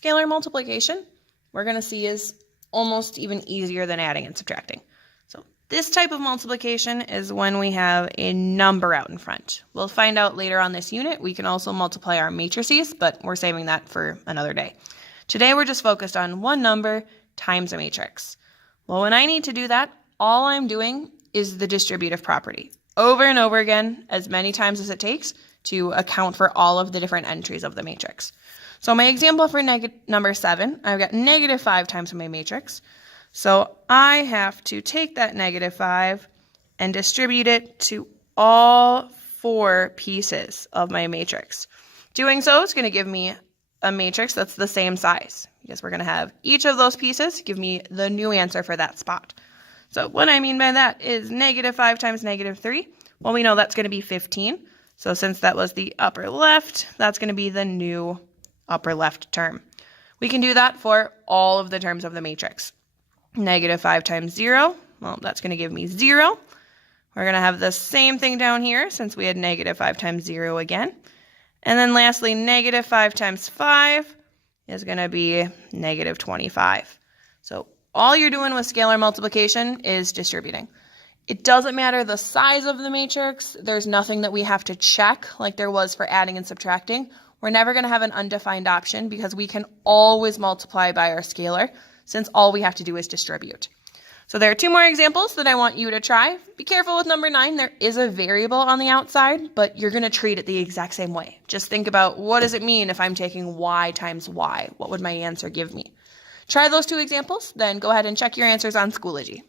Scalar multiplication, we're going to see, is almost even easier than adding and subtracting. So this type of multiplication is when we have a number out in front. We'll find out later on this unit we can also multiply our matrices, but we're saving that for another day. Today we're just focused on one number times a matrix. Well, when I need to do that, all I'm doing is the distributive property over and over again, as many times as it takes to account for all of the different entries of the matrix. So my example for number 7, I've got negative 5 times my matrix. So I have to take that negative 5 and distribute it to all 4 pieces of my matrix. Doing so is going to give me a matrix that's the same size, because we're going to have each of those pieces give me the new answer for that spot. So what I mean by that is negative 5 times negative 3. Well, we know that's going to be 15. So since that was the upper left, that's going to be the new upper left term. We can do that for all of the terms of the matrix. Negative 5 times 0, well, that's going to give me 0. We're going to have the same thing down here since we had negative 5 times 0 again. And then lastly, negative 5 times 5 is going to be negative 25. So all you're doing with scalar multiplication is distributing. It doesn't matter the size of the matrix. There's nothing that we have to check like there was for adding and subtracting. We're never going to have an undefined option because we can always multiply by our scalar since all we have to do is distribute. So there are 2 more examples that I want you to try. Be careful with number 9. There is a variable on the outside, but you're going to treat it the exact same way. Just think about, what does it mean if I'm taking y times y? What would my answer give me? Try those 2 examples, then go ahead and check your answers on Schoology.